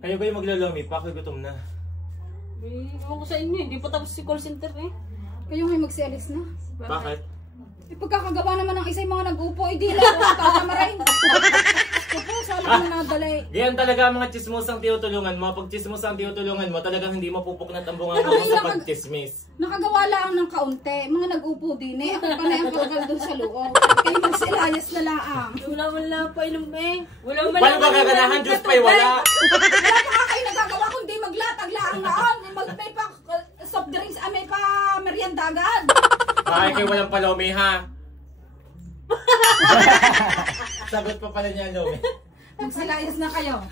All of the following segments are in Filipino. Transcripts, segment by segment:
Kayo ba yung maglalomi pa? Ako gutom na. Ewan ko sa inyo, hindi pa tapos si call center eh. Kayo may magsialis na. Bakit? Pagkakagawa naman ng isa yung mga nag-upo, hindi lang ako tatamarain. Opo, saan mo nadalay? Ganyan talaga mga chismosang tinutulungan mo. Pag chismosang tinutulungan mo, talagang hindi mapupuknat ang bunga mo sa pag-chismis. Nakagawa lang ng kaunti. Mga nag-upo din eh. Ako pa na yung kagal doon sa loob. Kayo magsilayas na laang. Wala pa inom eh. Wala Paano ba gaganahan? Diyos pa'y wala. Wala pa nga kayo nagagawa kundi maglatag laang laang. May pa soft drinks, may pa merienda agad. Ay, kayo walang palomi ha. Sagot pa pala niya, Lomi. Magsilayas na kayo.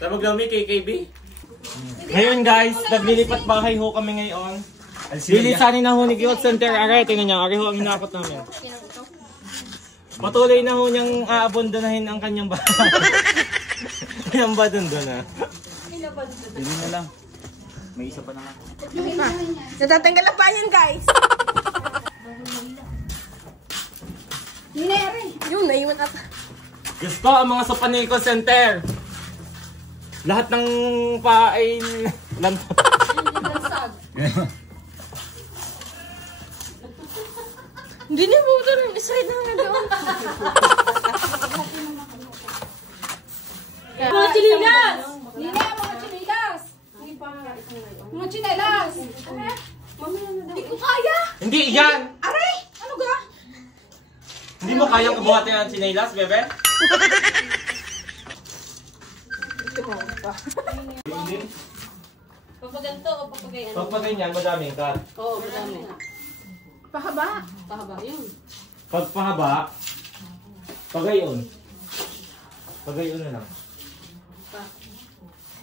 Sabog Lomi, KKB. Ngayon guys, naglilipat bahay ho kami ngayon. Lilisanin na ho ni Call Center. Aray, tingnan niya. Aray ho ang hinakot namin. Patuloy na ho niyang aabondonahin ang kanyang bahay. Ilang ba dun na? Hindi na lang. May isa pa naman. Natatanggal ang pa yan guys. Ninere. Yun, naiwan at. Gusto ang mga sopa ni Call Center. Lahat ng pain lantot. Hindi niya buto ng isa na nga doon. Mga chilinas! Nine, mga chinilas. Mga chinelas. Hindi ko kaya. Hindi yan! Aray! Ano ga? Hindi mo kayang kabuhatin ang chinelas, bebe? Papaganto o papagayan? Pag pa ganyan, madaming cut. Oo, madami. Pahaba. Pahaba yun. Pag pahaba, pagayon. Pagayon na lang.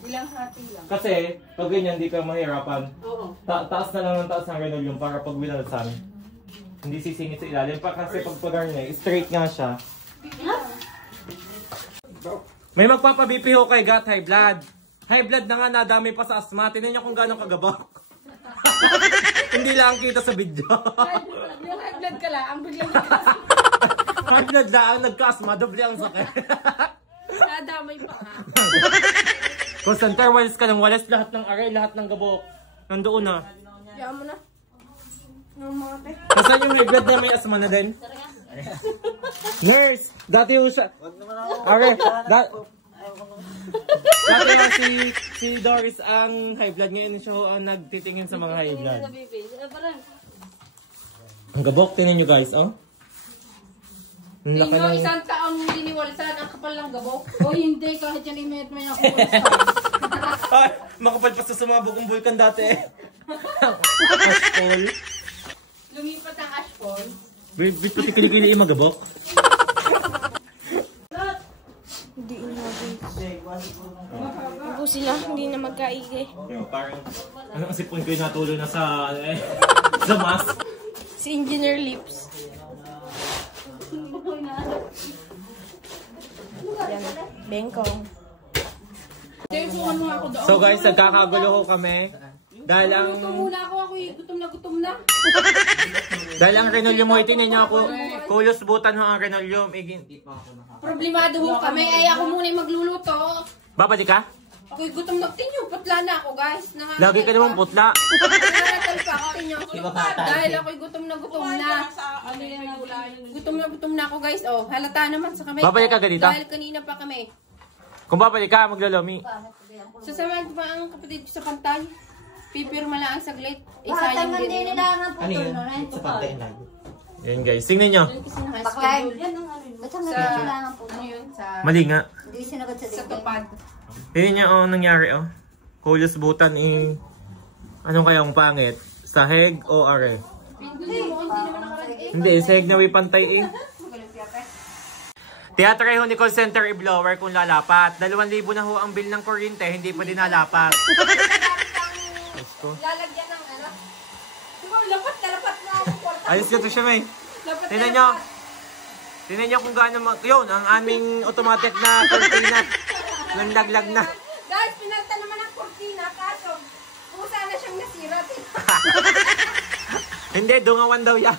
Ilang hati lang. Kasi, pag ganyan, di ka mahirapan. Oo. Taas na lang ng taas ng renolium para pag winalsan. Hindi sisingit sa ilalim pa kasi pag pagarne, straight nga siya. May magpapabipi ho kay Gat High Blood. High blood na nga, nadami pa sa asma. Tignan niyo kung gano'ng kagabak. Hindi lang kita sa video. Yung high blood ka lang, ang biglang nagkas. High blood lang, nagka-asma, doble ang sakit. Nadamay pa nga. Call Center, walis ka lang, walis lahat ng aray, lahat ng gabok. Nandoon na. Yaan mo na. Yung mga te. Nasaan yung high blood na may asma na din? Nurse! Dati yung siya. Aray, dati yung si Doris ang high blood. Ngayon siya ang nagtitingin sa mga high blood. Ang gabok, tingnan nyo guys, oh. Ang laki Tingnan, ng... isang taon hindi niwalisan, ang kapal ng gabok. O hindi, kahit yan imet may ako walisan. Ay, makapal pa sa sumabog ang vulkan dati. Ashfall. Lumipat ang ashfall. Wait, pati kilikili yung magabok. Hindi natin. Ako sila, hindi na magkaigi. Parang, ano ang sipon ko yung natuloy na sa, sa mask. Si Engineer Lips. Yan, bengkong. Teleponan mo ako doon. So guys, nagkakagulo ho kami. Dahil ang... Gutom muna ako, gutom na. Dahil ang renolium mo, itinin niyo ako. Kulos butan ho ang renolium. Problemado ho kami, ay ako muna yung magluluto. Babalik ka? Ako'y gutom na. Tingyo, putla na ako guys. Lagi ka naman putla. Nangangatal pa ako. Tingyo. Dahil ako'y gutom na. Gutom na ako guys. Oh, halata naman sa kamay. Babalik ka ganito? Dahil kanina pa kami. Kung babalik ka, maglalomi. Sasamahan ko pa ang kapatid ko sa pantay. Pipirma lang ang saglit. Isayang din yun. Ano yun? Sa pantay na. Yan guys, tingnan nyo. Kasi na high Baklay. school. Ba't ang kailangan po? Ano yun? Sa Mali nga. Hindi sinagad sa dito. tupad. Tingnan nyo oh, nangyari oh. Kulos butan eh. Anong kayang pangit? Saheg o are? Hindi naman nakarating. Hindi, saheg na may pantay eh. Tiyatry ho ni Call Center i-blower kung lalapat. 2,000 na ho ang bill ng kuryente, hindi pa din nalapat. Lalagyan ng ano? Siguro, lapat na ako. Ayos ka to siya, may. Tingnan nyo. Tingnan nyo kung gaano yun, ang aming automatic na cortina. Nandaglag na. Guys, pinalta naman ang cortina. Kaso, kung sana siyang nasira. Hindi, dungawan daw yan.